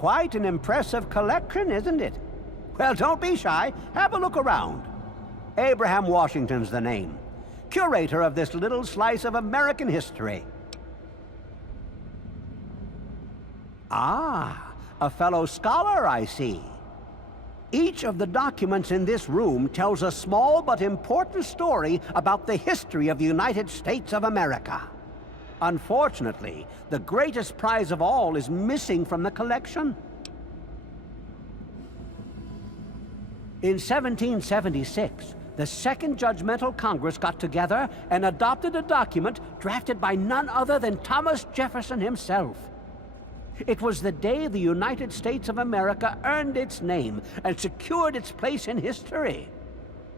Quite an impressive collection, isn't it? Well, don't be shy. Have a look around. Abraham Washington's the name. Curator of this little slice of American history. Ah, a fellow scholar, I see. Each of the documents in this room tells a small but important story about the history of the United States of America. Unfortunately, the greatest prize of all is missing from the collection. In 1776, the Second Judgmental Congress got together and adopted a document drafted by none other than Thomas Jefferson himself. It was the day the United States of America earned its name and secured its place in history.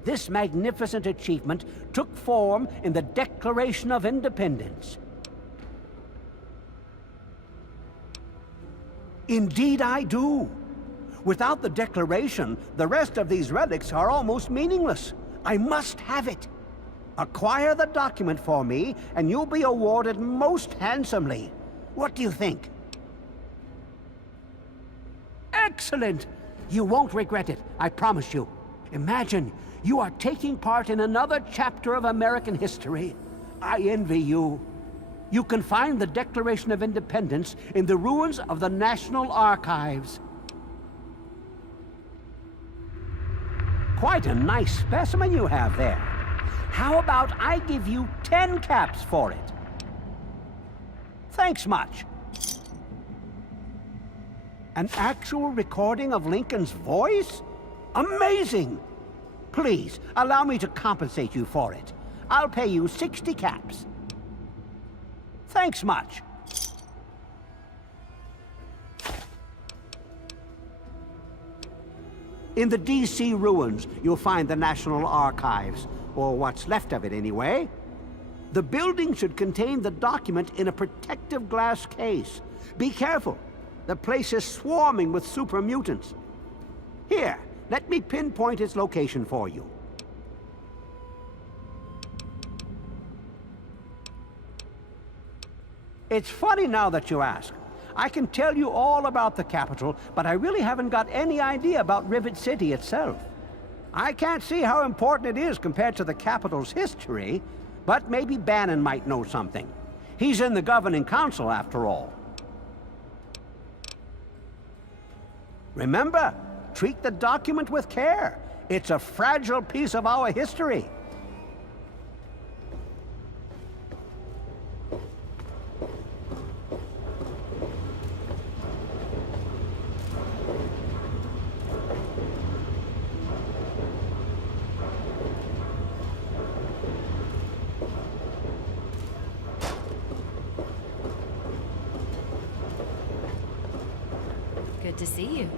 This magnificent achievement took form in the Declaration of Independence. Indeed I do. Without the Declaration, the rest of these relics are almost meaningless. I must have it. Acquire the document for me, and you'll be awarded most handsomely. What do you think? Excellent! You won't regret it, I promise you. Imagine, you are taking part in another chapter of American history. I envy you. You can find the Declaration of Independence in the ruins of the National Archives. Quite a nice specimen you have there. How about I give you 10 caps for it? Thanks much. An actual recording of Lincoln's voice? Amazing! Please, allow me to compensate you for it. I'll pay you 60 caps. Thanks much. In the D.C. ruins, you'll find the National Archives, or what's left of it anyway. The building should contain the document in a protective glass case. Be careful. The place is swarming with super mutants. Here, let me pinpoint its location for you. It's funny now that you ask. I can tell you all about the Capitol, but I really haven't got any idea about Rivet City itself. I can't see how important it is compared to the Capitol's history, but maybe Bannon might know something. He's in the governing council, after all. Remember, treat the document with care. It's a fragile piece of our history. Good to see you.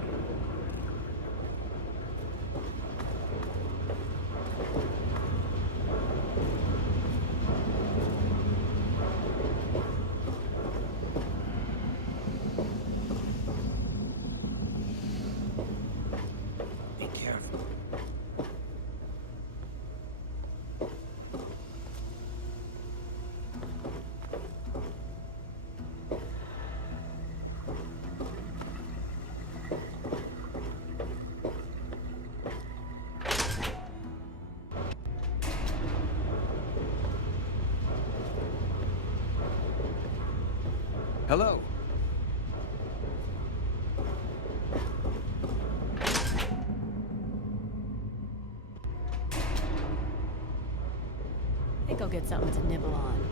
Be careful. Hello. I think I'll get something to nibble on.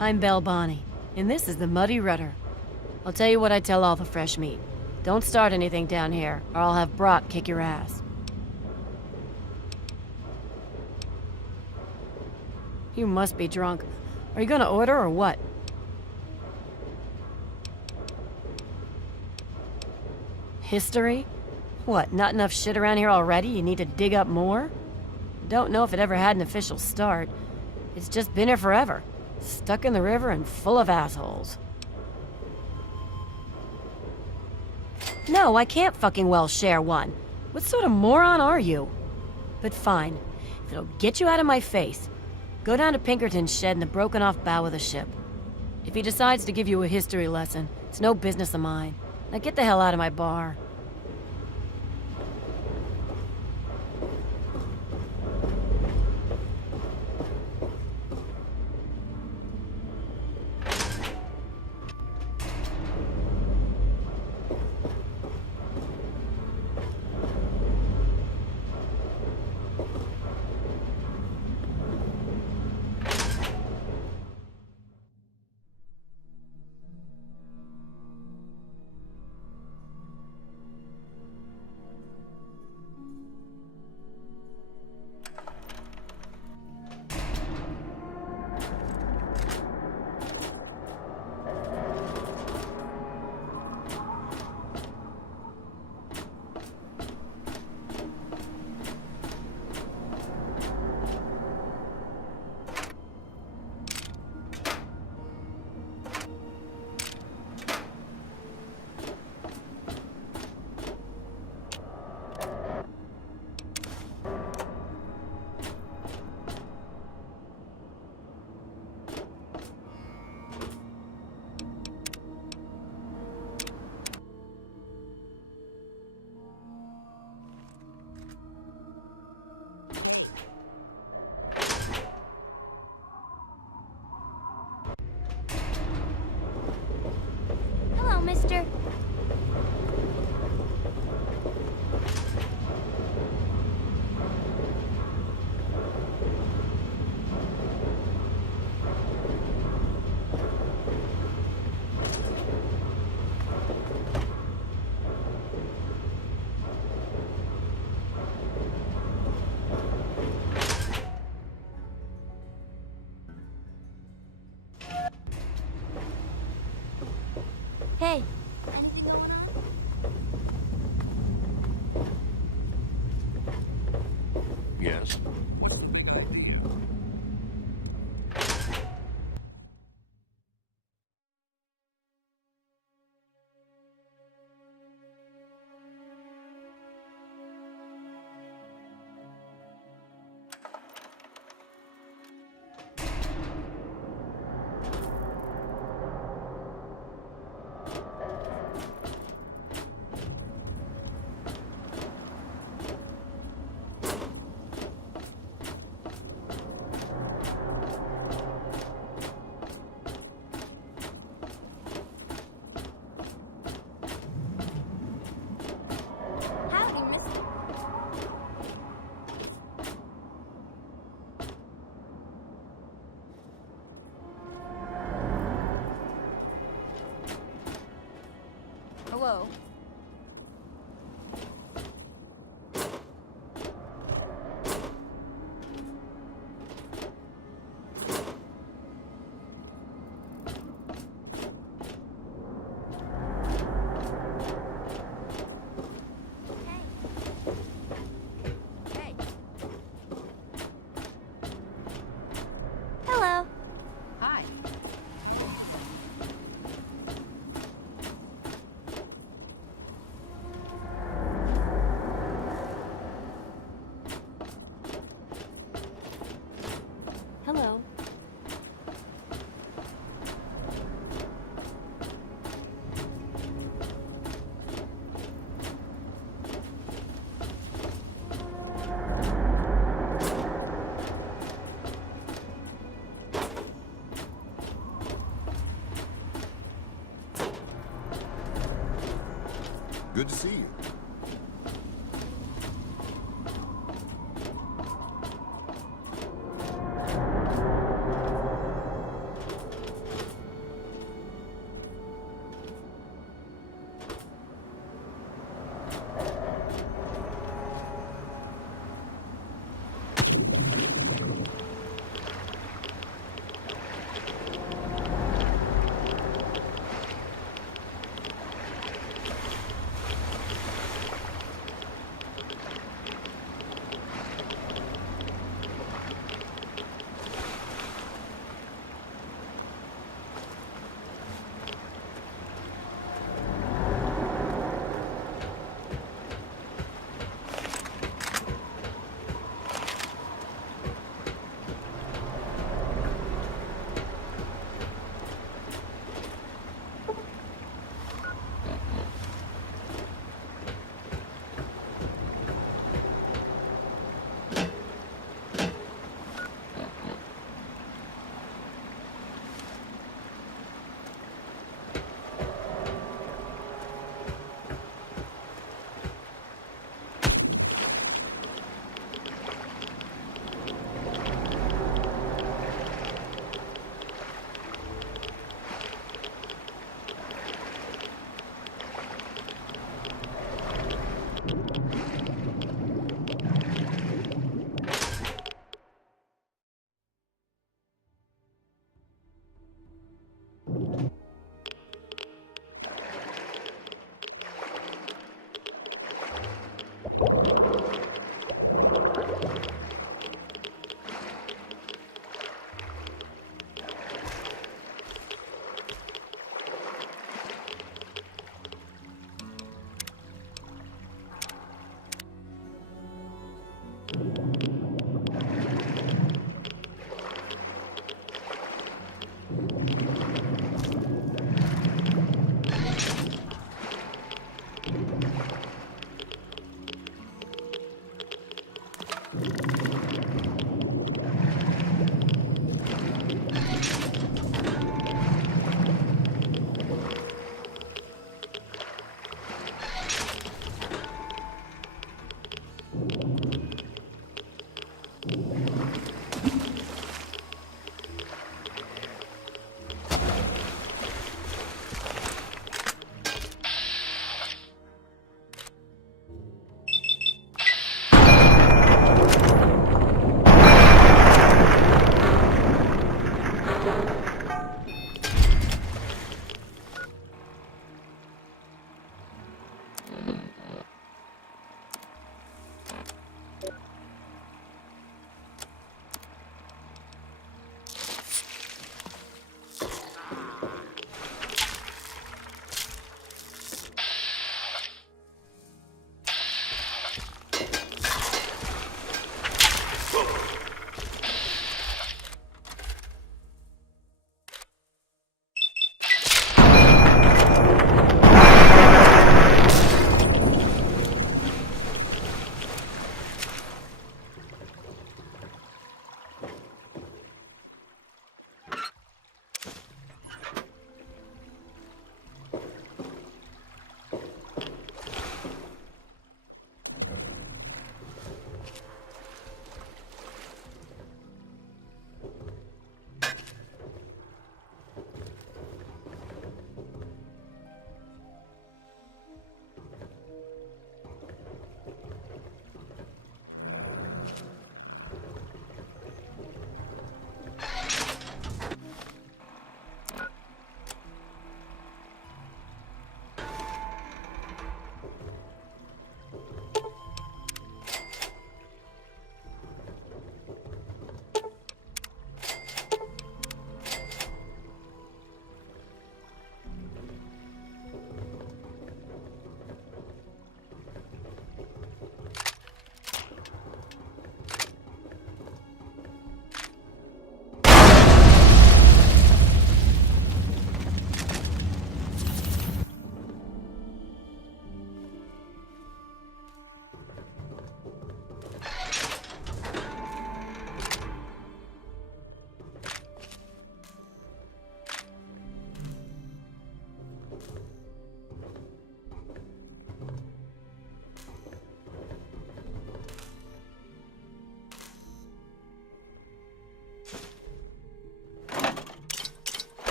I'm Belle Bonnie, and this is the Muddy Rudder. I'll tell you what I tell all the fresh meat. Don't start anything down here, or I'll have Brock kick your ass. You must be drunk. Are you gonna order or what? History? What, not enough shit around here already? You need to dig up more? Don't know if it ever had an official start. It's just been here forever. Stuck in the river and full of assholes. No, I can't fucking well share one. What sort of moron are you? But fine. If it'll get you out of my face, go down to Pinkerton's shed in the broken-off bow of the ship. If he decides to give you a history lesson, it's no business of mine. Now get the hell out of my bar. Hello, mister. Hey, anything going on? Yes. Howdy, mister. Hello. Hey. Hello. Hi. Hello. Good to see you.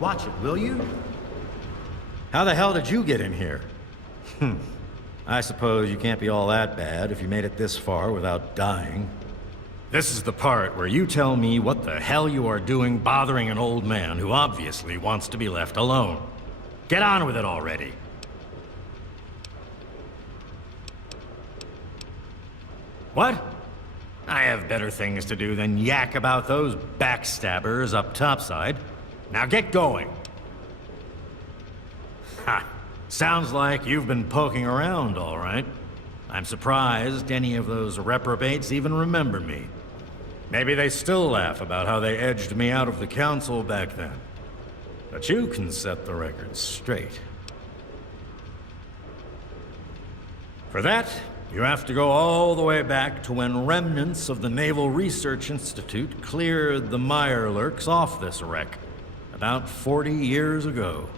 Watch it, will you? How the hell did you get in here? I suppose you can't be all that bad if you made it this far without dying. This is the part where you tell me what the hell you are doing bothering an old man who obviously wants to be left alone. Get on with it already. What? I have better things to do than yak about those backstabbers up topside. Now get going. Ha! Sounds like you've been poking around, all right. I'm surprised any of those reprobates even remember me. Maybe they still laugh about how they edged me out of the council back then. But you can set the record straight. For that, you have to go all the way back to when remnants of the Naval Research Institute cleared the Mirelurks off this wreck. About 40 years ago.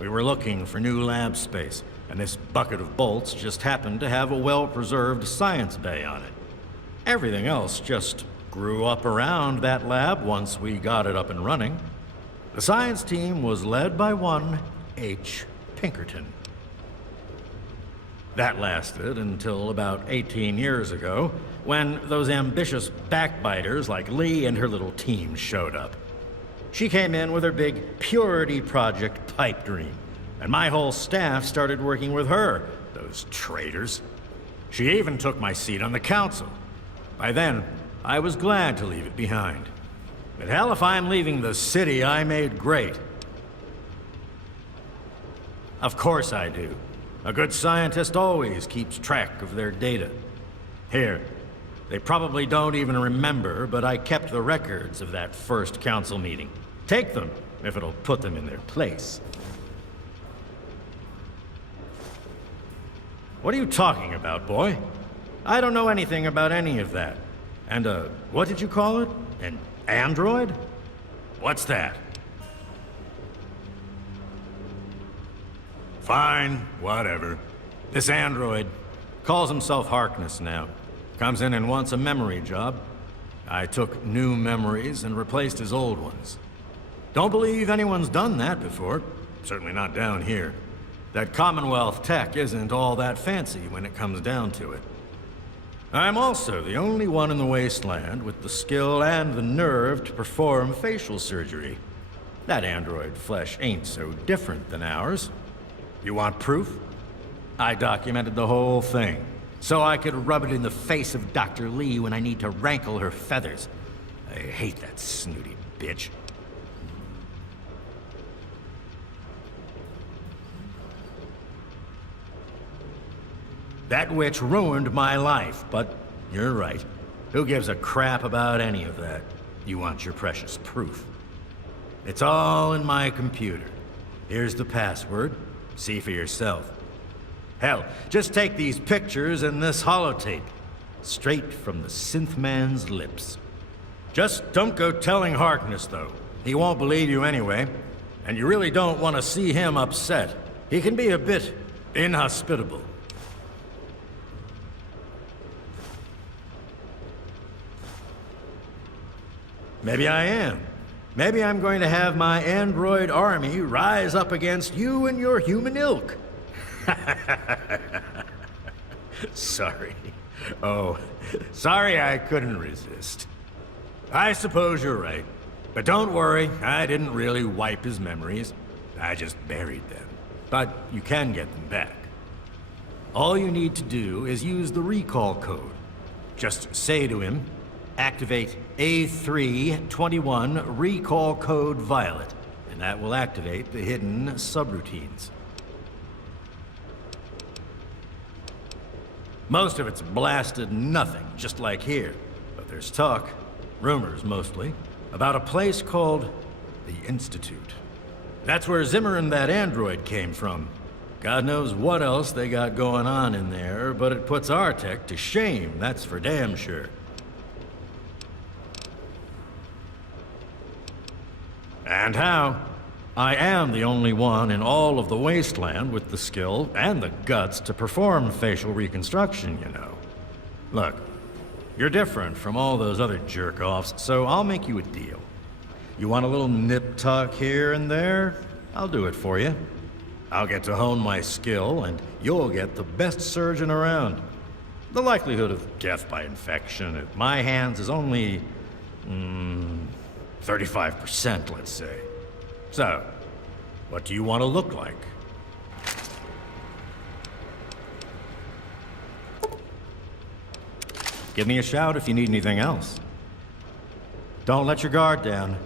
We were looking for new lab space, and this bucket of bolts just happened to have a well-preserved science bay on it. Everything else just grew up around that lab once we got it up and running. The science team was led by one H. Pinkerton. That lasted until about 18 years ago, when those ambitious backbiters like Lee and her little team showed up. She came in with her big Purity Project pipe dream, and my whole staff started working with her, those traitors. She even took my seat on the council. By then, I was glad to leave it behind. But hell, if I'm leaving the city I made great. Of course I do. A good scientist always keeps track of their data. Here, they probably don't even remember, but I kept the records of that first council meeting. Take them, if it'll put them in their place. What are you talking about, boy? I don't know anything about any of that. And, what did you call it? An android? What's that? Fine, whatever. This android calls himself Harkness now. Comes in and wants a memory job. I took new memories and replaced his old ones. Don't believe anyone's done that before. Certainly not down here. That Commonwealth tech isn't all that fancy when it comes down to it. I'm also the only one in the wasteland with the skill and the nerve to perform facial surgery. That android flesh ain't so different than ours. You want proof? I documented the whole thing, so I could rub it in the face of Dr. Lee when I need to rankle her feathers. I hate that snooty bitch. That witch ruined my life, but you're right. Who gives a crap about any of that? You want your precious proof. It's all in my computer. Here's the password. See for yourself. Hell, just take these pictures and this holotape. Straight from the synth man's lips. Just don't go telling Harkness, though. He won't believe you anyway. And you really don't want to see him upset. He can be a bit inhospitable. Maybe I am. Maybe I'm going to have my android army rise up against you and your human ilk. Sorry. Oh, sorry I couldn't resist. I suppose you're right. But don't worry, I didn't really wipe his memories. I just buried them. But you can get them back. All you need to do is use the recall code. Just say to him, activate A321 Recall Code Violet, and that will activate the hidden subroutines. Most of it's blasted nothing, just like here. But there's talk, rumors mostly, about a place called the Institute. That's where Zimmer and that android came from. God knows what else they got going on in there, but it puts our tech to shame, that's for damn sure. And how? I am the only one in all of the wasteland with the skill and the guts to perform facial reconstruction, you know. Look, you're different from all those other jerk-offs, so I'll make you a deal. You want a little nip-tuck here and there? I'll do it for you. I'll get to hone my skill, and you'll get the best surgeon around. The likelihood of death by infection at my hands is only... 35%, let's say. So, what do you want to look like? Give me a shout if you need anything else. Don't let your guard down.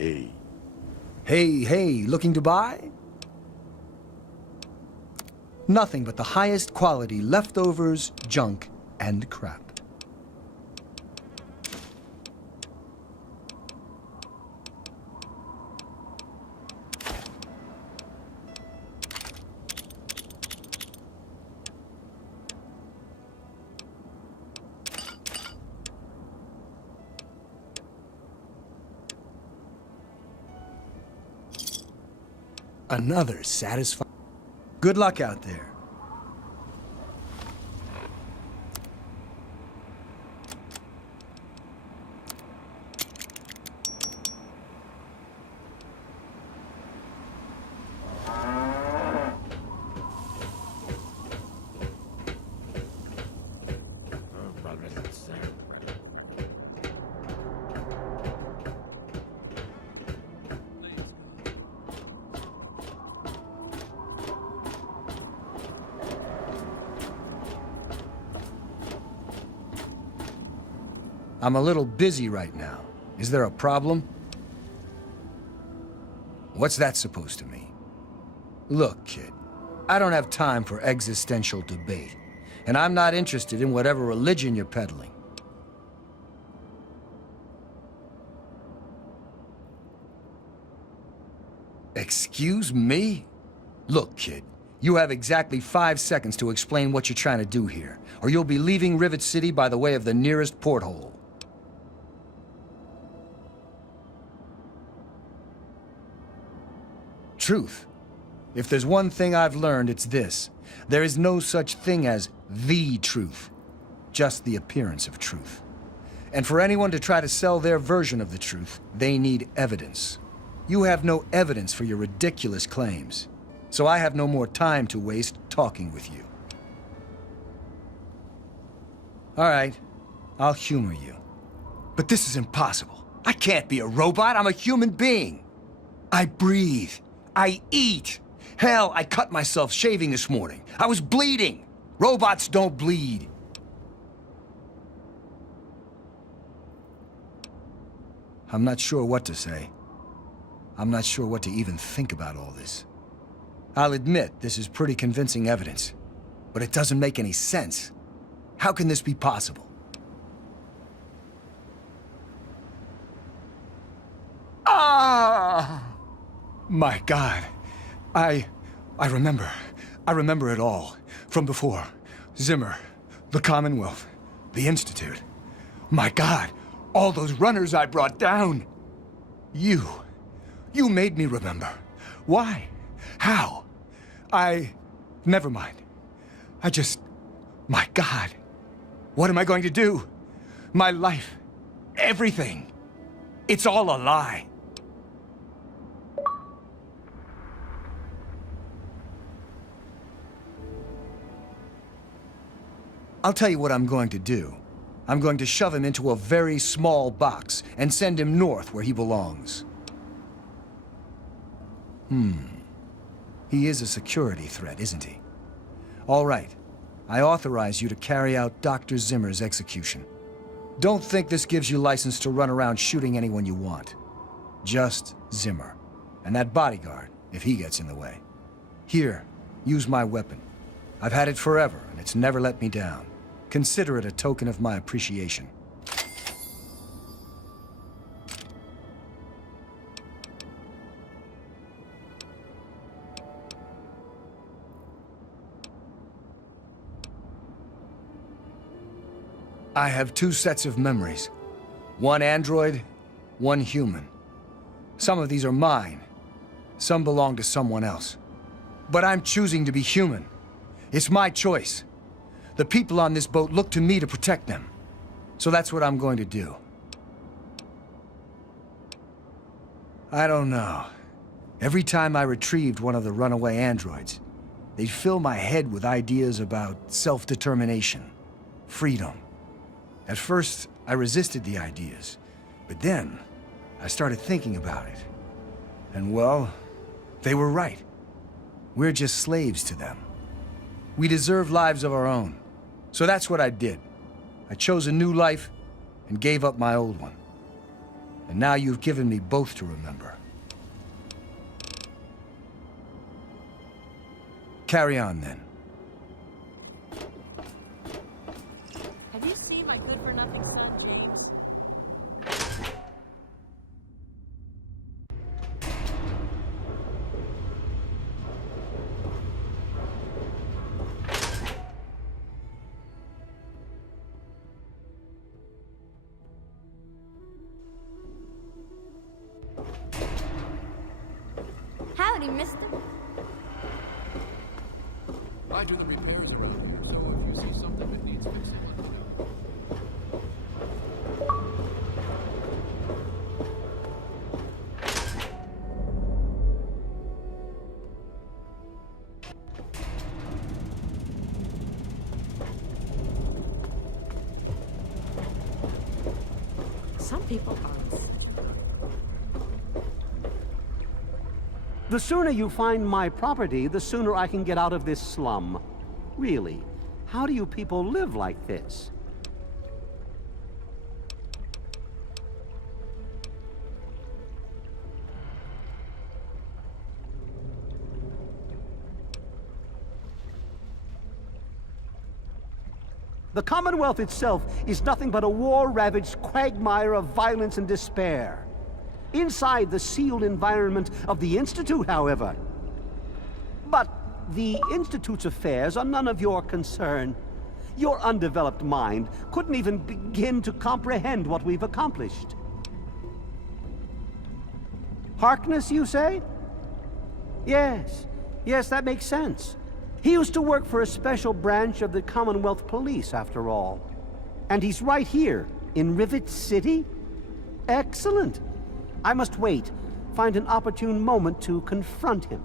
Hey. Hey, hey, looking to buy? Nothing but the highest quality leftovers, junk, and crap. Another satisfying. Good luck out there. I'm a little busy right now. Is there a problem? What's that supposed to mean? Look, kid, I don't have time for existential debate, and I'm not interested in whatever religion you're peddling. Excuse me? Look, kid, you have exactly 5 seconds to explain what you're trying to do here, or you'll be leaving Rivet City by the way of the nearest porthole. Truth. If there's one thing I've learned, it's this. There is no such thing as the truth, just the appearance of truth. And for anyone to try to sell their version of the truth, they need evidence. You have no evidence for your ridiculous claims, so I have no more time to waste talking with you. All right, I'll humor you. But this is impossible. I can't be a robot. I'm a human being. I breathe. I eat. Hell, I cut myself shaving this morning. I was bleeding. Robots don't bleed. I'm not sure what to say. I'm not sure what to even think about all this. I'll admit this is pretty convincing evidence, but it doesn't make any sense. How can this be possible? Ah! My God. I remember. I remember it all. From before. Zimmer. The Commonwealth. The Institute. My God. All those runners I brought down. You. You made me remember. Why? How? Never mind. My God. What am I going to do? My life. Everything. It's all a lie. I'll tell you what I'm going to do. I'm going to shove him into a very small box and send him north where he belongs. He is a security threat, isn't he? All right. I authorize you to carry out Dr. Zimmer's execution. Don't think this gives you license to run around shooting anyone you want. Just Zimmer. And that bodyguard, if he gets in the way. Here, use my weapon. I've had it forever, and it's never let me down. Consider it a token of my appreciation. I have 2 sets of memories. One android, one human. Some of these are mine. Some belong to someone else. But I'm choosing to be human. It's my choice. The people on this boat look to me to protect them. So that's what I'm going to do. I don't know. Every time I retrieved one of the runaway androids, they'd fill my head with ideas about self-determination, freedom. At first, I resisted the ideas, but then I started thinking about it. And well, they were right. We're just slaves to them. We deserve lives of our own. So that's what I did. I chose a new life and gave up my old one. And now you've given me both to remember. Carry on, then. Have you seen my good-for-nothing names? Howdy, mister. I do the repairs. So if you see something that needs fixing, let me know. Some people are. The sooner you find my property, the sooner I can get out of this slum. Really, how do you people live like this? The Commonwealth itself is nothing but a war-ravaged quagmire of violence and despair. Inside the sealed environment of the Institute, however. But the Institute's affairs are none of your concern. Your undeveloped mind couldn't even begin to comprehend what we've accomplished. Harkness, you say? Yes, that makes sense. He used to work for a special branch of the Commonwealth Police, after all. And he's right here, in Rivet City? Excellent. I must wait, find an opportune moment to confront him.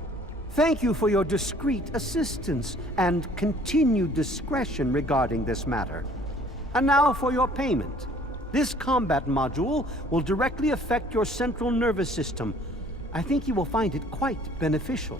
Thank you for your discreet assistance and continued discretion regarding this matter. And now for your payment. This combat module will directly affect your central nervous system. I think you will find it quite beneficial.